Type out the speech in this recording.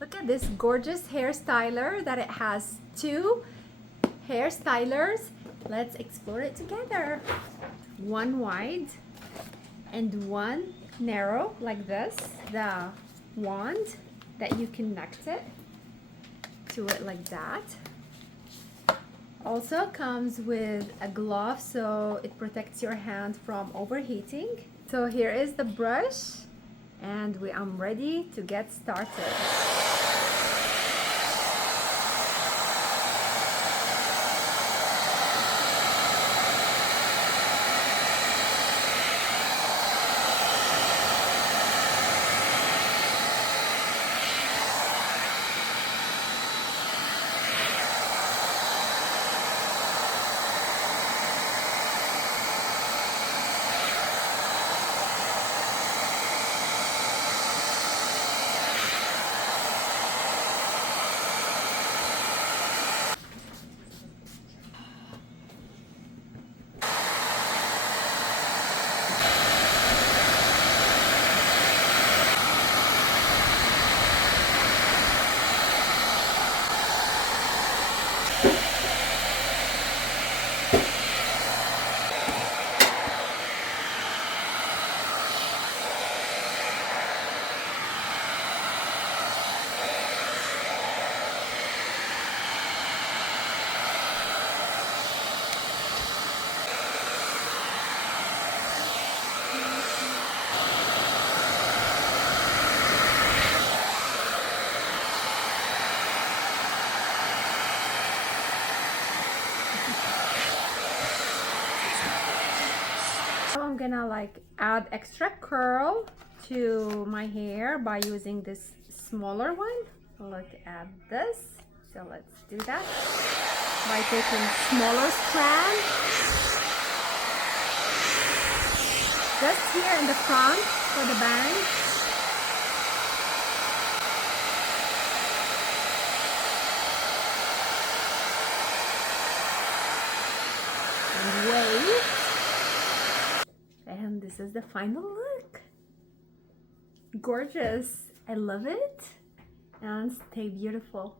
Look at this gorgeous hairstyler that it has two hairstylers. Let's explore it together. One wide and one narrow like this. The wand that you connect it to it like that. Also comes with a glove so it protects your hand from overheating. So here is the brush and I'm ready to get started. I'm gonna like add extra curl to my hair by using this smaller one. Look at this. So let's do that by taking smaller strand just here in the front for the bang. And wave. And this is the final look. Gorgeous. I love it. And stay beautiful.